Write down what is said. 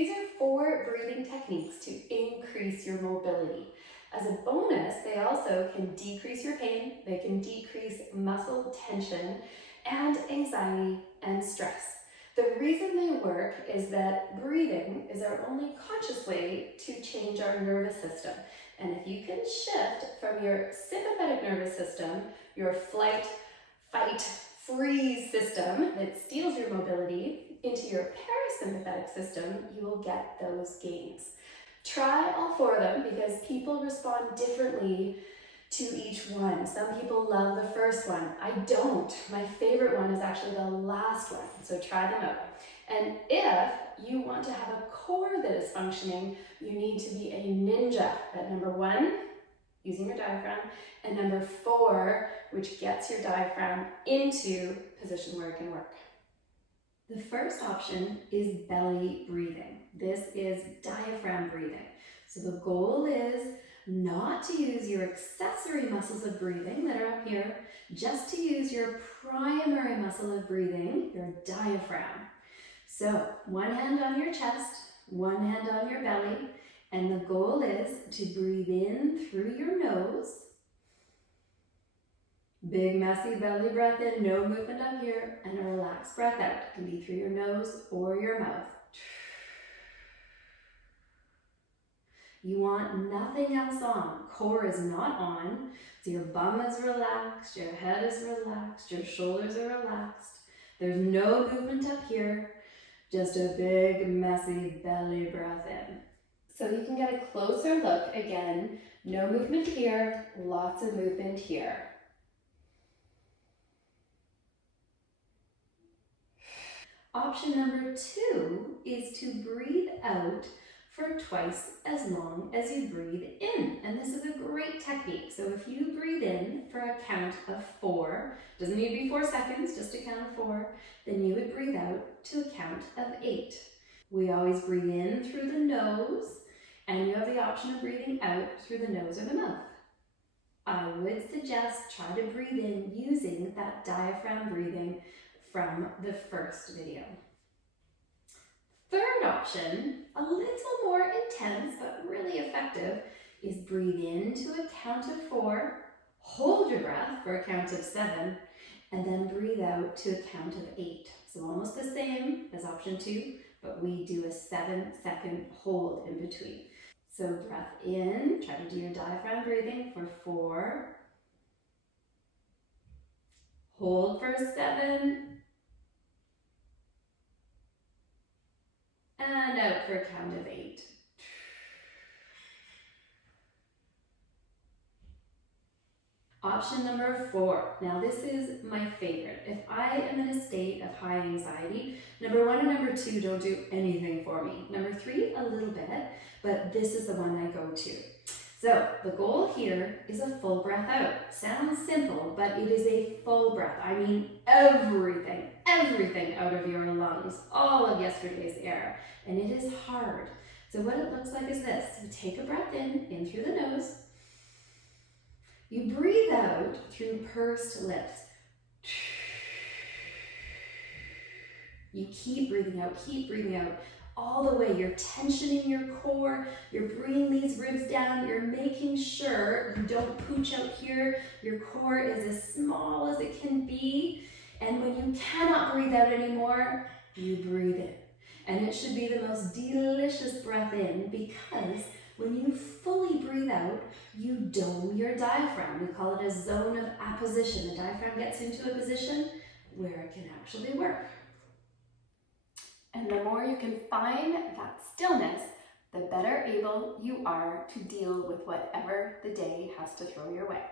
These are 4 breathing techniques to increase your mobility. As a bonus, they also can decrease your pain, they can decrease muscle tension and anxiety and stress. The reason they work is that breathing is our only conscious way to change our nervous system. And if you can shift from your sympathetic nervous system, your flight, fight, freeze system that steals your mobility, into your parasympathetic system, you will get those gains. Try all 4 of them because people respond differently to each one. Some people love the first one. I don't. My favorite one is actually the last one. So try them out. And if you want to have a core that is functioning, you need to be a ninja at number 1, using your diaphragm, and number 4, which gets your diaphragm into position where it can work. The first option is belly breathing. This is diaphragm breathing. So the goal is not to use your accessory muscles of breathing that are up here, just to use your primary muscle of breathing, your diaphragm. So one hand on your chest, one hand on your belly, and the goal is to breathe in through your nose. Big messy belly breath in, no movement up here, and a relaxed breath out. It can be through your nose or your mouth. You want nothing else on. Core is not on, so your bum is relaxed, your head is relaxed, your shoulders are relaxed. There's no movement up here, just a big messy belly breath in. So you can get a closer look again. No movement here, lots of movement here. Option number 2 is to breathe out for twice as long as you breathe in. And this is a great technique. So if you breathe in for a count of 4, doesn't need to be 4 seconds, just a count of 4, then you would breathe out to a count of 8. We always breathe in through the nose, and you have the option of breathing out through the nose or the mouth. I would suggest try to breathe in using that diaphragm breathing from the first video. Third option, a little more intense but really effective, is breathe in to a count of 4, hold your breath for a count of 7, and then breathe out to a count of 8. So almost the same as option 2, but we do a 7-second hold in between. So breath in, try to do your diaphragm breathing for 4, hold for 7, and out for a count of 8. Option number 4. Now this is my favorite. If I am in a state of high anxiety, number 1 and number 2 don't do anything for me. Number 3, a little bit, but this is the one I go to. So the goal here is a full breath out. Sounds simple, but it is a full breath. I mean everything out of your lungs, all of yesterday's air. And it is hard. So what it looks like is this. You take a breath in through the nose. You breathe out through pursed lips. You keep breathing out all the way. You're tensioning your core, you're bringing these ribs down, you're making sure you don't pooch out here. Your core is as small as it can be. And when you cannot breathe out anymore, you breathe in. And it should be the most delicious breath in, because when you fully breathe out, you dome your diaphragm. We call it a zone of apposition. The diaphragm gets into a position where it can actually work. And the more you can find that stillness, the better able you are to deal with whatever the day has to throw your way.